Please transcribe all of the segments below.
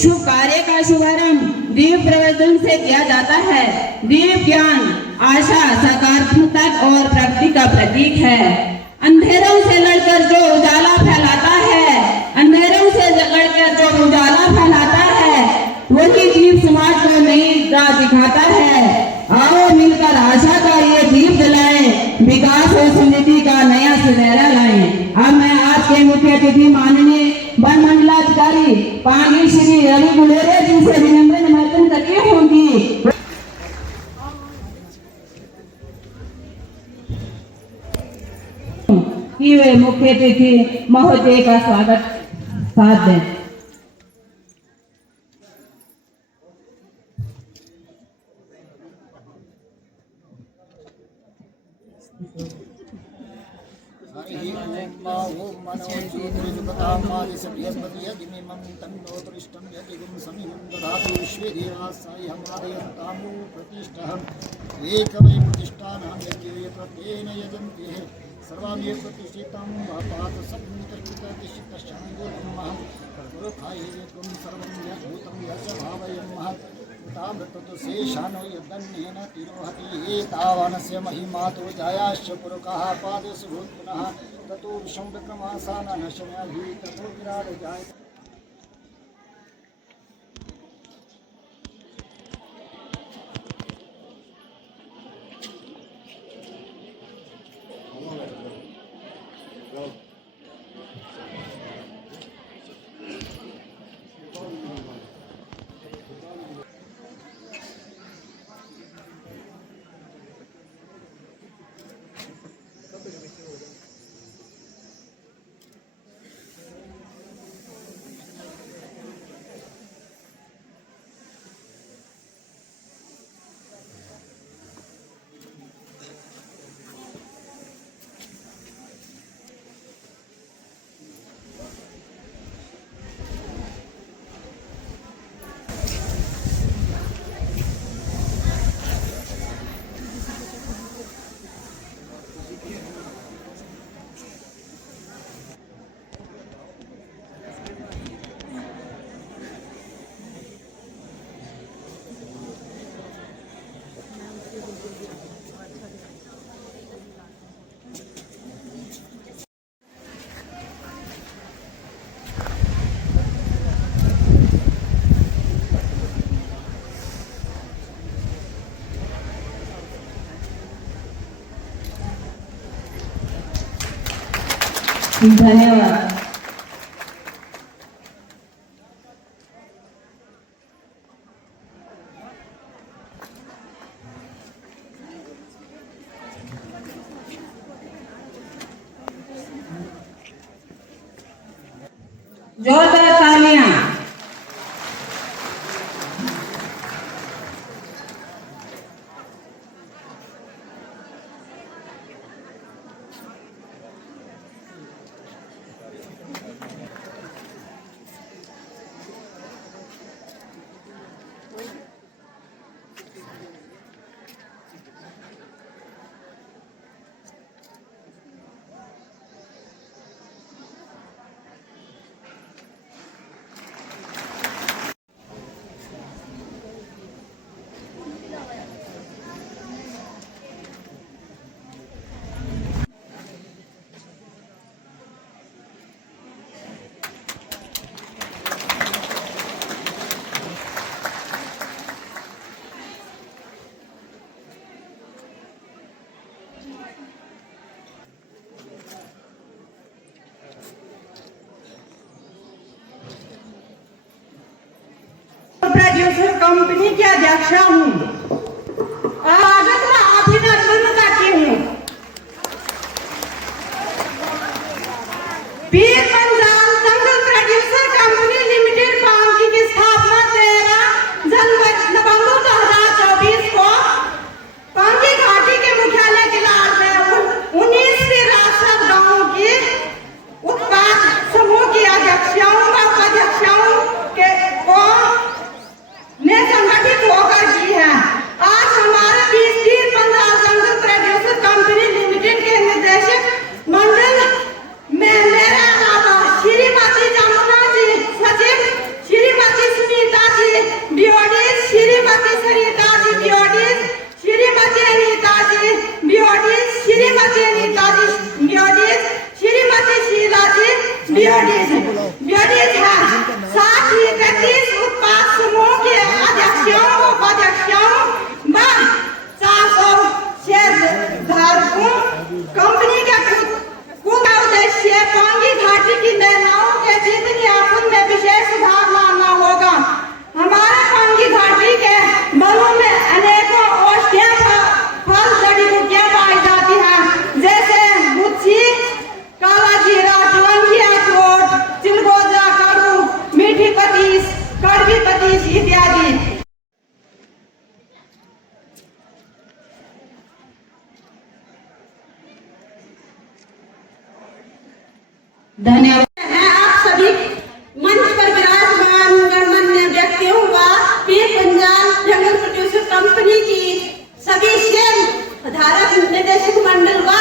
शुभ कार्य का शुभारंभ दीप प्रज्वलन से किया जाता है। दीप ज्ञान, आशा, सकारात्मकता और प्रगति का प्रतीक है। अंधेरों से लड़कर जो उजाला फैलाता है, अंधेरों से लड़कर जो उजाला फैलाता है, वही दीप समाज को नई राह दिखाता है। आओ मिलकर आशा का ये दीप जलाएं, विकास और समृद्धि का नया सुनहरा लाएं। अब मैं आपके मुख्य अतिथि माननीय वन मंडलाधिकारी पांगी श्री रवि गुलेरिया जी से विनम्र निमंत्रण करती होंगी कि वे मुख्य अतिथि महोदय का स्वागत साथ दें। सर्वांगे प्रतिष्ठितां भापात सप्तमितर्पितदिशितश्चाङ्गोधर्मः गुरुखायेकं सर्वं यद्भूतं यस्य भावयन्मः तामृततो शेषानो यदन्येन तिरोहति एतावानस्य महिमातो जायाश्च पुरुषः पादेषु भूत्पुनः ततो विषमविक्रमासाननशम्याभिततो विराट जायते। धन्यवाद। जोरदार तालियां। प्रोड्यूसर कंपनी के अध्यक्ष हूँ। स्वागत में अभिनंदन करती हूँ। पीर पंजाब जंगल प्रोड्यूसर कंपनी लिमिटेड पांगी की स्थापना 13 जनवरी 2024 को पांगी घाटी के मुख्यालय किलाड़ में 19 राष्ट्र गांवों की उत्पाद समूह की अध्यक्षों व उपाध्यक्षों के को ने संगठित होकर की है। व्यतीत है। साथ ही 33 उत्पाद समूह के अध्यक्षों उपाध्यक्षों व 400 शेयरधारकों कंपनी का पूरा उद्देश्य पांगी घाटी की महिलाओं के जीवन यापन में विशेष सुधार लाना होगा। हमारे पांगी घाटी के वनों में अनेकों औषधीय फल जड़ी बूटियां पाई जाती हैं, जैसे गुच्छी, काला जीरा, टांगी अखरोट, चिलगोजा, कड़ू, मीठी पतीस, कड़वी पतीस इत्यादि। धन्यवाद। मैं आप सभी मंच पर विराजमान गणमान्य व्यक्तियों व पीर पंजाब जंगल प्रोड्यूसर कंपनी की सभी शेयर धारक निदेशक मंडल व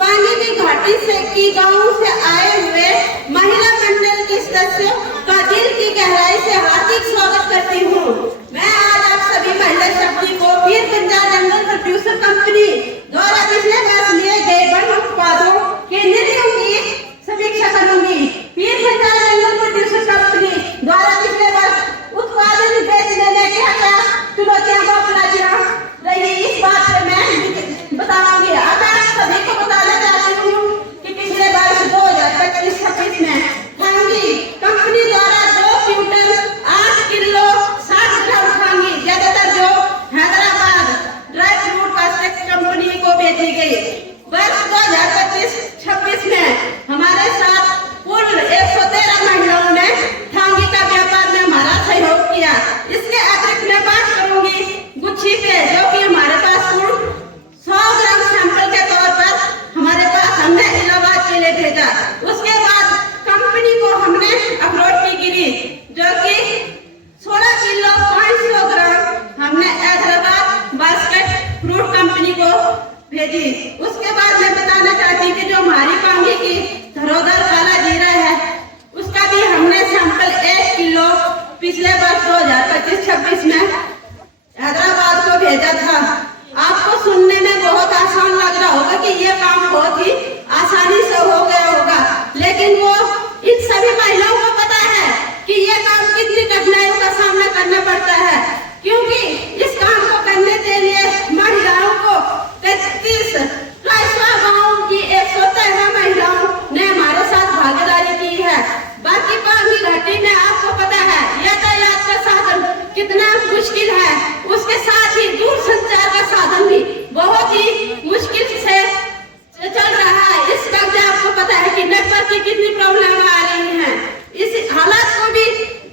पानी की घाटी से की गांव से आए हुए महिला मंडल के सदस्यों का दिल की गहराई से हार्दिक स्वागत करती हूँ। मैं आज आप सभी महिला शक्ति को पीर पंजाब जंगल प्रोड्यूसर कंपनी द्वारा पिछले वर्ष लिए गए वन उत्पादों के निर्णयों की समीक्षा करूंगी। पीर पंजाब जंगल प्रोड्यूसर कंपनी द्वारा पिछले वर्ष उत्पादन बेचने में क्या चुनौतियां को अपनाना रही, इस बात पे मैं बताऊंगी। अब मैं सभी को बताना चाहती हूँ कि पिछले वर्ष 2025-26 में खांगी कंपनी द्वारा 2 क्विंटल 8 किलो 60 ग्राम खांगी ज्यादातर जो Hyderabad dry fruit caustic company को बेची गई। वर्ष 2025-26 में हमारे साथ कुल 113 महिलाओं ने खांगी का व्यापार में हमारा सहयोग किया। इसके अतिरिक्त मैं बात करूंगी गुच्छी पे, जो कि हमारे पास 100 ग्राम सैंपल के तौर पर हमारे पास हमने इलाहाबाद के लिए भेजा। उसके बाद कंपनी को हमने अखरोट की गिरी, जो कि 16 किलो 500 ग्राम हमने हैदराबाद बास्केट फ्रूट कंपनी को भेजी। उसके बाद मैं बताना चाहती हूँ कि जो हमारी पांगी की धरोधर काला जीरा है, उसका भी हमने सैंपल 1 किलो पिछले वर्ष 2025-26 में हैदराबाद को भेजा था। आपको सुनने में बहुत आसान लग रहा होगा कि ये काम बहुत ही आसानी से हो गया होगा, लेकिन वो इन सभी महिलाओं को पता है कि ये काम कितनी कठिनाइयों का सामना करना पड़ता है, क्योंकि इस काम को करने के लिए महिलाओं को 33 गाँव की 113 महिलाओं ने हमारे साथ भागीदारी की है। बाकी पांगी घाटी में आपको पता है यातायात का साधन कितना मुश्किल है, उसके साथ ही दूर संचार का साधन भी बहुत ही मुश्किल से चल रहा है। इस वक्त आपको पता है कि नेटवर्क की कितनी प्रॉब्लम आ रही है। इस हालात को भी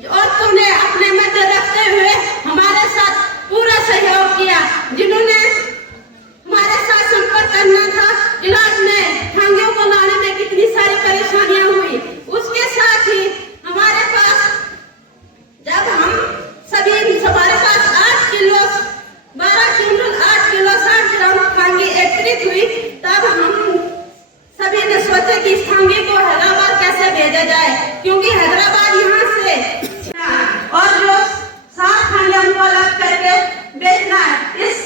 औरतों ने अपने मध्य रखते हुए हमारे साथ पूरा सहयोग किया। जिन्होंने हमारे साथ संपर्क करना था, इलाज में खांगियों को लाने में कितनी सारी परेशानियां हुई। उसके साथ ही हमारे पास जब हम सभी हमारे पास 8 किलो 12 क्विंटल 8 किलो 60 ग्राम खांगी एकत्रित हुई, तब हम सभी ने सोचा कि इस खांगी को हैदराबाद कैसे भेजा जाए, क्योंकि हैदराबाद यहाँ से और जो 7 खांगी हमको अलग करके बेचना है। इस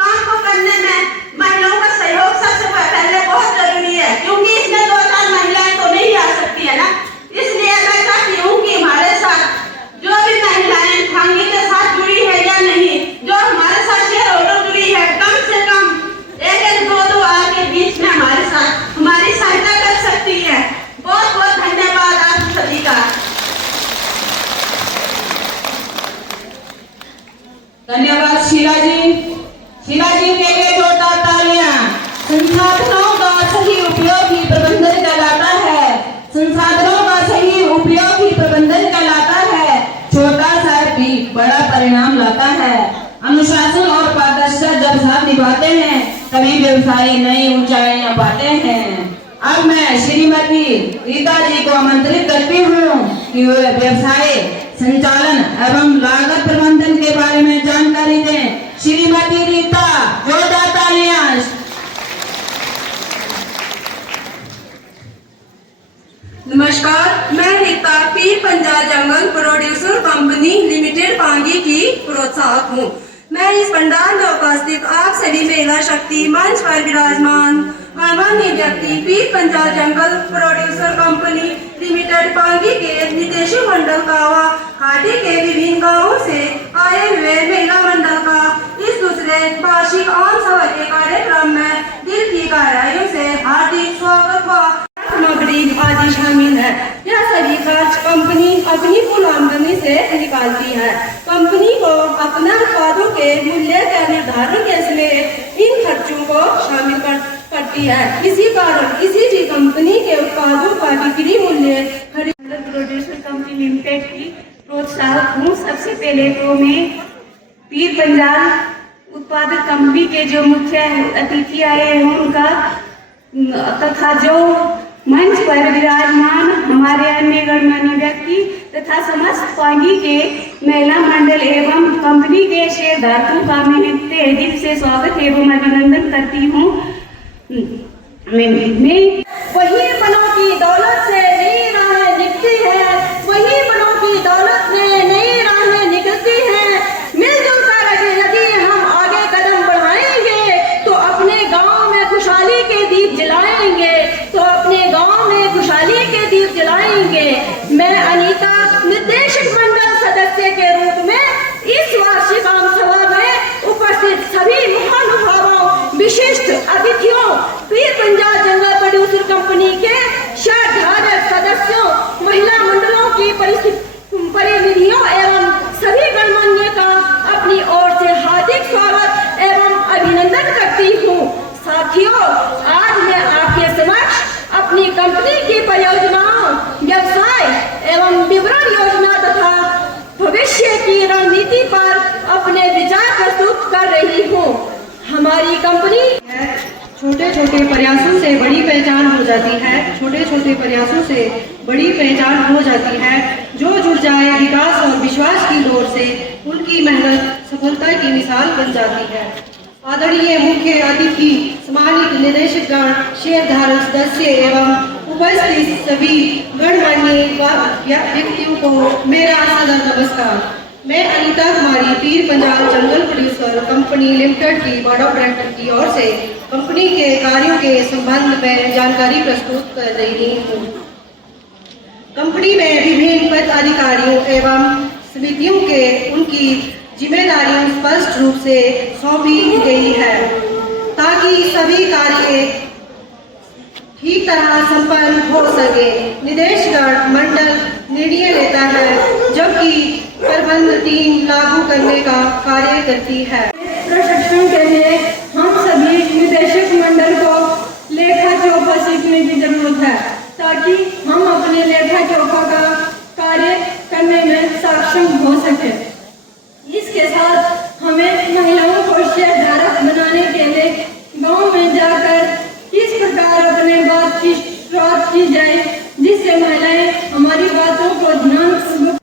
काम को करने में महिलाओं का सहयोग सबसे पहले बहुत जरूरी है, क्योंकि इसमें 2-4 महिलाएं तो नहीं आ सकती है ना। इसलिए मैं चाहती हूँ कि हमारे साथ जो भी महिलाएं खांगी के साथ जुड़ी है या नहीं, जो हमारे साथ शेयर होल्डर जुड़ी है, कम से कम 1-2 आके बीच में हमारे साथ हमारी सहायता कर सकती है। बहुत बहुत धन्यवाद आप सभी का। धन्यवाद शीला जी। शीला जी के लिए जोरदार तालियां। संसाधनों का सही उपयोग ही प्रबंधन कहलाता है। संसाधनों का सही उपयोग ही प्रबंधन कहलाता है। छोटा सा भी बड़ा परिणाम लाता है। अनुशासन और पारदर्शिता जब साथ निभाते हैं, तभी व्यवसाय नई ऊंचाइयां पाते हैं। अब मैं श्रीमती रीता जी को आमंत्रित करती हूँ कि वे व्यवसाय संचालन एवं लागत प्रबंधन के बारे में जानकारी दें। श्रीमती रीता, जोरदार तालियां। नमस्कार, मैं रीता पीर पंजाब जंगल प्रोड्यूसर कंपनी लिमिटेड पांगी की प्रोत्साहक हूँ। मैं इस पंडाल में उपस्थित आप सभी महिला शक्ति मंच पर विराजमान गणमान्य व्यक्ति पीर पंजाल जंगल प्रोड्यूसर कंपनी लिमिटेड पांगी के निदेशक मंडल का व घाटी के विभिन्न गांवों से आए हुए महिला मंडल का इस दूसरे वार्षिक आम सभा के कार्यक्रम में दिल की गहराइयों से हार्दिक स्वागत व सामग्री आदि शामिल है। यह सभी खर्च कंपनी अपनी कुल आमदनी से निकालती है। कंपनी को अपने उत्पादों के मूल्य के निर्धारण के लिए इन खर्चों को शामिल करती है। इसी कारण किसी भी कंपनी के उत्पादों का बिक्री मूल्य प्रोड्यूसर कंपनी लिमिटेड की प्रोत्साहक हूँ। सबसे पहले तो मैं पीर पंजाल उत्पादक कंपनी के जो मुख्य अतिथि आए हैं उनका तथा जो मंच पर विराजमान हमारे अन्य गणमान्य व्यक्ति तथा समस्त पांगी के महिला मंडल एवं कंपनी के शेयरधारकों का मैं तहे दिल से स्वागत एवं अभिनंदन करती हूँ। मैं वही मनों की दौलत से नई राहें निकलती है, वही मनों की दौलत में नई राहें निकलती है। मिलजुल कर यदि हम आगे कदम बढ़ाएंगे तो अपने गांव में खुशहाली के दीप जलाएंगे, तो अपने गांव में खुशहाली के दीप जलाएंगे। मैं अनीता निदेशक मंडल सदस्य के रूप में इस वार्षिक आम सभा में उपस्थित सभी महानुभावों, विशिष्ट अतिथियों, पीर पंजाल जंगल प्रोड्यूसर कंपनी के शेयरधारक सदस्यों, महिला मंडलों की प्रतिनिधियों एवं सभी गणमान्य का अपनी ओर से हार्दिक स्वागत एवं अभिनंदन करती हूँ। साथियों, आज मैं आपके समक्ष अपनी कंपनी की परियोजनाओं, व्यवसाय एवं विवरण योजना तथा भविष्य की रणनीति पर अपने विचार प्रस्तुत कर रही हूँ। हमारी कंपनी छोटे छोटे प्रयासों से बड़ी पहचान हो जाती है। छोटे छोटे प्रयासों से बड़ी पहचान हो जाती है। जो जुड़ जाए विकास और विश्वास की डोर से उनकी मेहनत सफलता की मिसाल बन जाती है। आदरणीय मुख्य अतिथि, सम्मानित निदेशकगण, शेयरधारक सदस्य एवं उपस्थित सभी गणमान्य व्यक्तियों को मेरा सादर नमस्कार। मैं अनीता कुमारी पीर पंजाल जंगल प्रोड्यूसर कंपनी लिमिटेड की बोर्ड ऑफ डायरेक्टर की ओर से कंपनी के कार्यों के संबंध में जानकारी प्रस्तुत कर रही हूँ। कंपनी में विभिन्न पद अधिकारियों एवं समितियों के उनकी जिम्मेदारियां स्पष्ट रूप से सौंपी गई है ताकि सभी कार्य ठीक तरह संपन्न हो सके। निदेशगण मंडल निर्णय लेता है जबकि प्रबंध टीम लागू करने का कार्य करती है। प्रशिक्षण के लिए हम सभी निदेशक मंडल को लेखा जोखा सीखने की जरूरत है ताकि हम अपने लेखा जोखा का कार्य करने में सक्षम हो सके। इसके साथ हमें महिलाओं को शेयरधारक बनाने के लिए गांव में जाकर किस प्रकार अपने बात की शुरुआत की जाए जिससे महिलाएं हमारी बातों को ध्यानपूर्वक।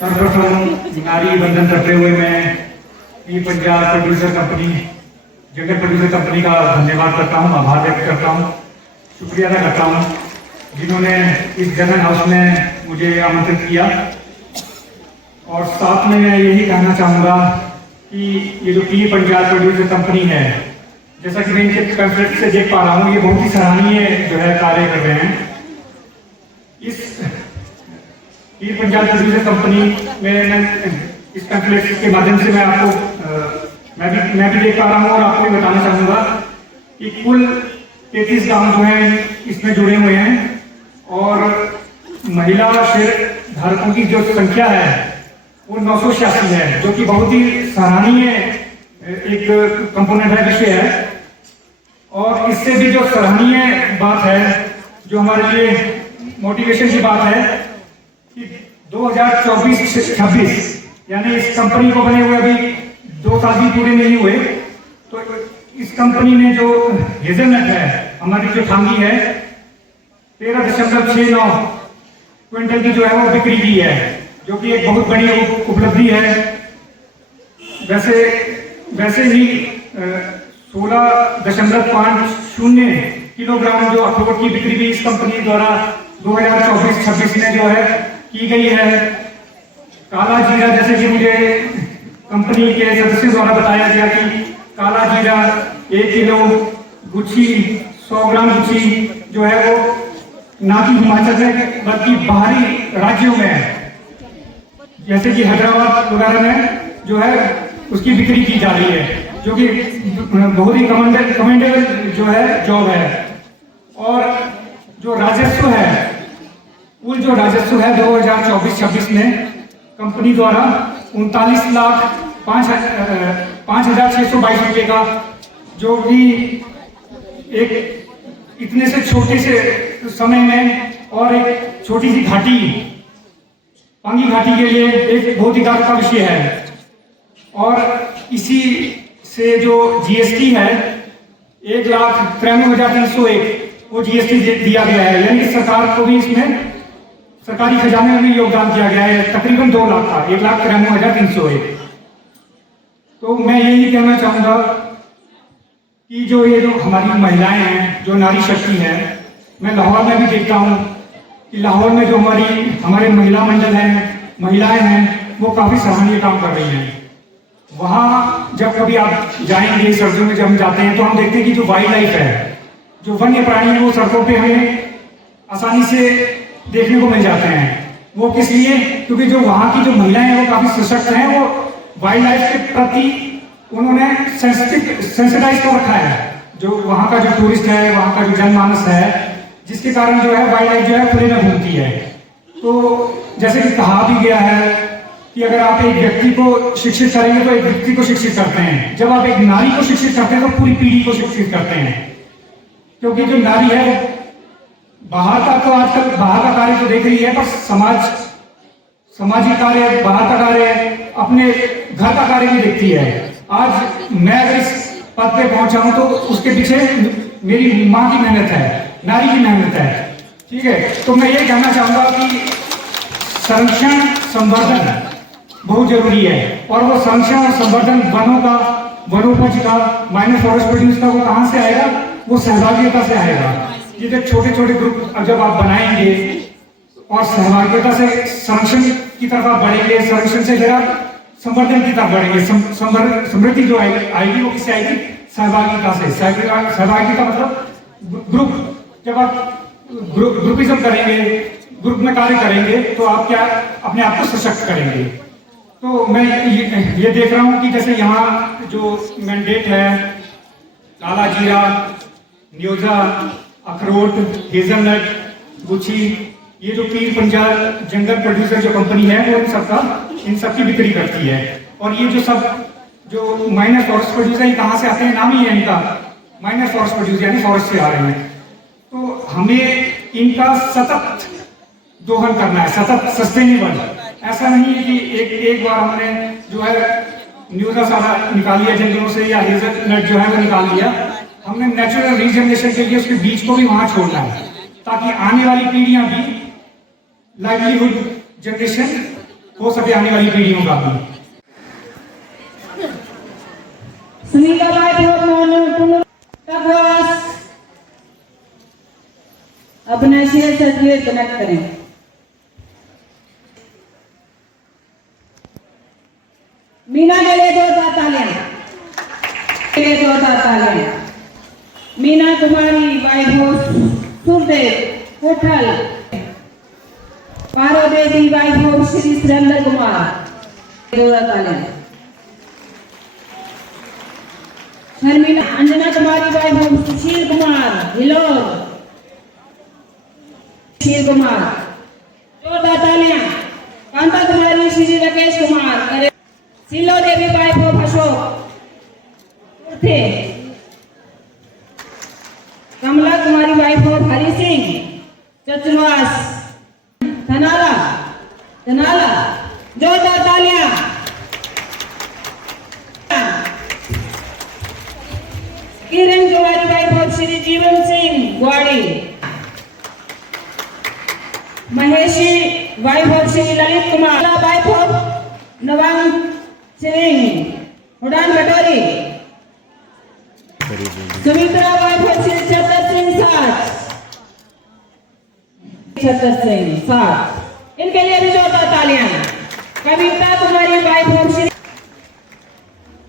सर्वप्रथम नारी बंधन करते हुए मैं पीर पंजाल प्रोड्यूसर कंपनी जंगल प्रोड्यूसर कंपनी का धन्यवाद करता हूँ, आभार व्यक्त करता हूँ, शुक्रिया अदा करता हूँ जिन्होंने इस जनरल हाउस में मुझे आमंत्रित किया। और साथ में मैं यही कहना चाहूँगा कि ये जो पीर पंजाल प्रोड्यूसर कंपनी है, जैसा कि मैं इनके पैम्फलेट से देख पा रहा हूँ, ये बहुत ही सराहनीय जो है कार्य कर रहे हैं। इस पीर पंजाल प्रोड्यूसर कंपनी में इस पैम्फलेट के माध्यम से मैं आपको मैं भी देख पा रहा हूँ और आपको भी बताना चाहूँगा कि कुल 33 गांव जो हैं इसमें जुड़े हुए हैं और महिला शेयरधारकों की जो संख्या है वो 986 है, जो कि बहुत ही सराहनीय एक कंपोनेंट है, विषय है। और इससे भी जो सराहनीय बात है, जो हमारे लिए मोटिवेशन की बात है कि 2024-26 यानी इस कंपनी को बने हुए अभी 2 साल भी पूरे नहीं हुए, तो इस कंपनी ने जो हेजलनट है, हमारी जो थांगी है, 13.69 क्विंटल की जो है वो बिक्री की है, जो कि एक बहुत बड़ी उपलब्धि है। वैसे ही 16.50 किलोग्राम जो अखरोट की बिक्री भी इस कंपनी द्वारा 2024-26 में जो है की गई है। काला जीरा, जैसे कि मुझे कंपनी के सदस्यों द्वारा बताया गया कि काला जीरा 1 किलो, गुच्छी 100 ग्राम गुच्छी जो है वो ना कि हिमाचल में बल्कि बाहरी राज्यों में है, जैसे कि हैदराबाद वगैरह में जो है उसकी बिक्री की जा रही है, जो कि बहुत ही कमेंडेबल जो है जॉब है। और जो राजस्व है, कुल जो राजस्व है 2024-26 में कंपनी द्वारा 39,05,622 रुपये का, जो कि एक इतने से छोटे से समय में और एक छोटी सी घाटी पांगी घाटी के लिए एक बहुत ही गर्व का विषय है। और इसी से जो जीएसटी है 1,93,301 वो जीएसटी दिया गया है, यानी कि सरकार को भी इसमें सरकारी खजाने में भी योगदान दिया गया है तकरीबन 2 लाख का, 1,93,301। तो मैं यही कहना चाहूँगा कि जो ये जो हमारी महिलाएं हैं, जो नारी शक्ति है, मैं लाहौर में भी देखता हूँ कि लाहौर में जो हमारे महिला मंडल हैं, महिलाएं हैं, वो काफ़ी सराहनीय काम कर रही हैं। वहाँ जब कभी आप जाएंगे, सर्दियों में जब हम जाते हैं तो हम देखते हैं कि जो वाइल्ड लाइफ है, जो वन्य प्राणी है, वो सड़कों पे हमें आसानी से देखने को मिल जाते हैं। वो किस लिए? क्योंकि जो वहाँ की जो महिलाएं हैं वो काफ़ी सशक्त हैं, वो वाइल्ड लाइफ के प्रति उन्होंने सेंसिटाइज कर रखा है। जो वहाँ का जो टूरिस्ट है, वहाँ का जो जनमानस है, जिसके कारण जो है वाइल्ड लाइफ जो है खुले में घूमती है। तो जैसे कि कहा भी गया है कि अगर आप एक व्यक्ति को शिक्षित करेंगे तो एक व्यक्ति को शिक्षित करते हैं, जब आप एक नारी को शिक्षित करते हैं तो पूरी पीढ़ी को शिक्षित करते हैं। क्योंकि जो नारी है वो बाहर का तो आजकल बाहर का कार्य तो देख रही है, पर सामाजिक कार्य, बाहर का कार्य, अपने घर का कार्य भी देखती है। आज मैं अगर इस पद पे पहुंचा हूं तो उसके पीछे मेरी माँ की मेहनत है, नारी की मेहनत है। ठीक है, तो मैं ये कहना चाहूंगा कि संरक्षण संवर्धन बहुत जरूरी है, और वो संरक्षण और संवर्धन वनोपज का, माइनर फॉरेस्ट प्रोड्यूस का, वो कहाँ से आएगा? वो सहभागिता से आएगा। ये जो छोटे छोटे ग्रुप जब आप बनाएंगे और सहभागिता से संरक्षण की तरफ आप बढ़ेंगे, संरक्षण से फिर आप संवर्धन की तरफ बढ़ेंगे, समृद्धि जो आएगी वो किससे आएगी? सहभागिता से। सहभागिता मतलब ग्रुप, जब आप ग्रुपिज्म करेंगे, ग्रुप में कार्य करेंगे तो आप क्या अपने आप को सशक्त करेंगे। तो मैं ये देख रहा हूँ कि जैसे यहाँ जो मैंडेट है, काला जीरा, न्योजा, अखरोट, हेजलनट, गुच्छी, ये जो पीर पंजाल जंगल प्रोड्यूसर जो कंपनी है वो इन सब की बिक्री करती है। और ये जो सब जो माइनर फॉरेस्ट प्रोड्यूसर ये कहाँ से आते हैं? नाम ही है इनका माइनर फॉरेस्ट प्रोड्यूसर, यानी फॉरेस्ट से आ रहे हैं। तो हमें इनका सतत दोहन करना है, सतत सस्टेनेबल। ऐसा नहीं है कि एक बार हमने जो है न्यूज़ा सारा निकाल लिया जंगलों से, या हेजलनट जो है वो निकाल लिया। हमने नेचुरल रीजनरेशन के लिए उसके बीज को भी वहां छोड़ना है, ताकि आने वाली पीढ़ियां भी लाइवलीहुड जनरेशन हो सके, आने वाली पीढ़ियों का भी। सुनीता बाई अपना शेयर सर्टिफिकेट कनेक्ट करें। मीना के लिए 2 तालियां, Meena Kumari wife of Surdev Kothal, Parvati wife of Shri Surendra Kumar, 2 तालियां। शर्मिला अंजना कुमारी वाइफ ऑफ सुशील कुमार हिलोर, सुशील कुमार, 2 तालियां। कांता कुमारी श्री राकेश कुमार, सिलो देवी वाइफ ऑफ अशोक थे, कमला कुमारी वाइफ ऑफ हरि सिंह चतुर्वास, धनाला, 2 तालियां। Kiran Kumari wife of Shri Jeevan Singh Gwari, Maheshi wife of Shri Lalit Kumar, wife of Nawang Singh उड़ान बटोरी, सुमित्रा वाइफ ऑफ श्री छतर सिंह साथ, इनके लिए भी 2 तालियां। कविता कुमारी वाइफ ऑफ श्री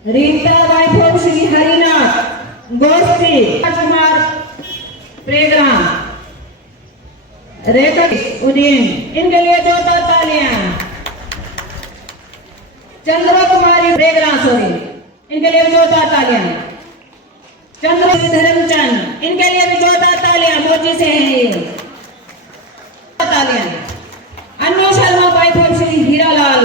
रीता बाई श्री हरिनाथ गोष्ठी कुमार प्रेग्राम रेखा उदीन, इनके लिए जोरदार तालियां। चंद्र कुमारी प्रेग्राम सॉरी, इनके लिए भी जोरदार तालियां। चंद्र धर्मचंद, इनके लिए भी जोरदार तालियां, मोची से हैं ये तालियां। अन्नू शर्मा बाई श्री हीरालाल,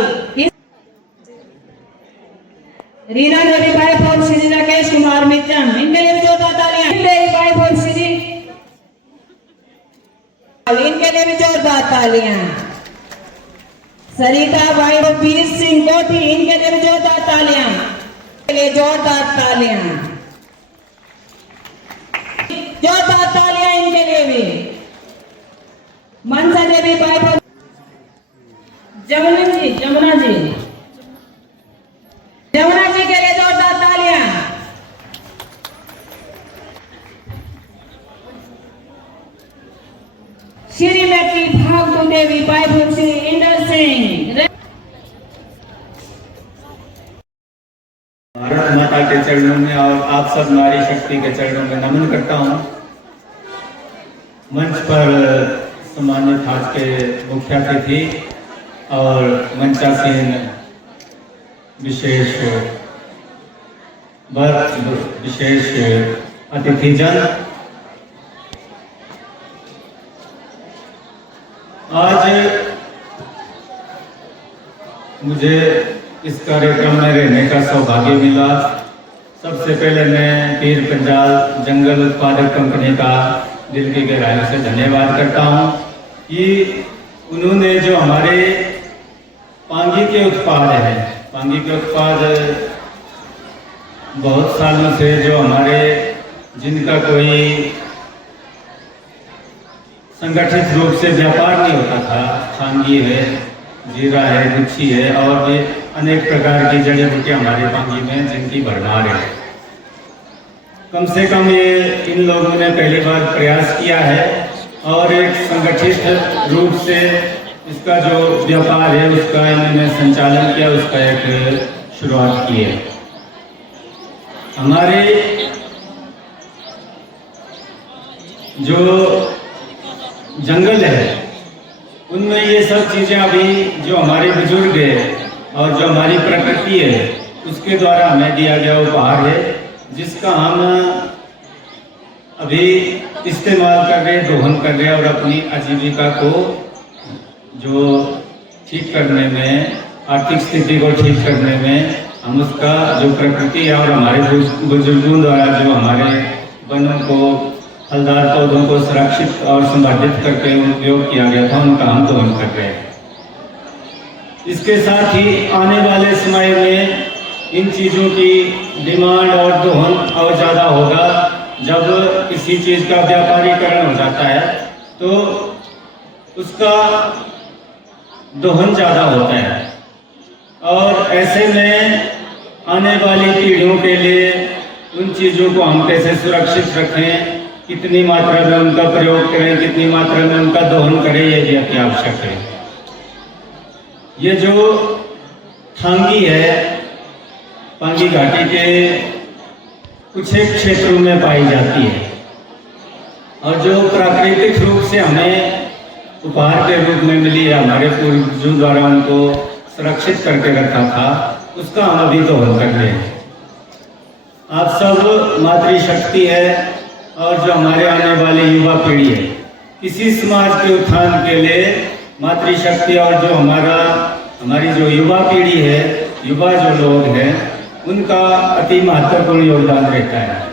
रीना देवी बाई श्री राकेश कुमार मिच्चम, इनके लिए भी जोरदार तालियां। देवी बाई श्री, इनके लिए भी जोरदार तालियां। सरिता बाई वीर सिंह कोठी, इनके लिए भी जोरदार तालियां, इनके लिए जोरदार तालियां, जोरदार तालियां इनके लिए भी। मनसा देवी बाई जमुना जी, जमुना जी, जमुना जी के लिए जोरदार तालियां। श्रीमती भागवत देवी बाई श्री इंदर सिंह। भारत माता के चरणों में और आप सब नारी शक्ति के चरणों में नमन करता हूँ। मंच पर सम्मानित आज के मुख्य अतिथि और मंचासीन विशेष अतिथिजन, आज मुझे इस कार्यक्रम में रहने का सौभाग्य मिला। सबसे पहले मैं पीर पंजाल जंगल उत्पादक कंपनी का दिल की गहराई से धन्यवाद करता हूँ कि उन्होंने जो हमारे पांगी के उत्पाद हैं, पांगी के उत्पाद बहुत सालों से जो हमारे जिनका कोई संगठित रूप से व्यापार नहीं होता था, छांगी है, जीरा है, गुच्छी है और भी अनेक प्रकार की जड़ी बूटियां हमारे पांगी में जिनकी भरमार है। कम से कम ये इन लोगों ने पहली बार प्रयास किया है और एक संगठित रूप से इसका जो व्यापार है उसका इन्होंने संचालन किया, उसका एक शुरुआत की है। हमारे जो जंगल है उनमें ये सब चीज़ें अभी जो हमारे बुजुर्ग है और जो हमारी प्रकृति है उसके द्वारा हमें दिया गया उपहार है, जिसका हम अभी इस्तेमाल कर रहे, दोहन कर रहे और अपनी आजीविका को जो ठीक करने में, आर्थिक स्थिति को ठीक करने में हम उसका जो प्रकृति है और हमारे बुजुर्गों द्वारा जो हमारे वनों को, फलदार पौधों को सुरक्षित और संवर्धित करके उपयोग किया गया था, उनका हम दोहन कर रहे हैं। इसके साथ ही आने वाले समय में इन चीज़ों की डिमांड और दोहन और ज़्यादा होगा। जब किसी चीज़ का व्यापारीकरण हो जाता है तो उसका दोहन ज़्यादा होता है और ऐसे में आने वाली पीढ़ियों के लिए उन चीज़ों को हम कैसे सुरक्षित रखें, कितनी मात्रा में उनका प्रयोग करें, कितनी मात्रा में उनका दोहन करें, ये भी अति आवश्यक है। ये जो थांगी है पांगी घाटी के कुछ एक क्षेत्रों में पाई जाती है और जो प्राकृतिक रूप से हमें उपहार के रूप में मिली है, हमारे पूर्वजों द्वारा उनको सुरक्षित करके रखा था, उसका हम अभी दोहन कर रहे हैं। आप सब मातृशक्ति है और जो हमारे आने वाली युवा पीढ़ी है, किसी समाज के उत्थान के लिए मातृशक्ति और जो हमारी जो युवा पीढ़ी है, युवा जो लोग हैं, उनका अति महत्वपूर्ण योगदान रहता है।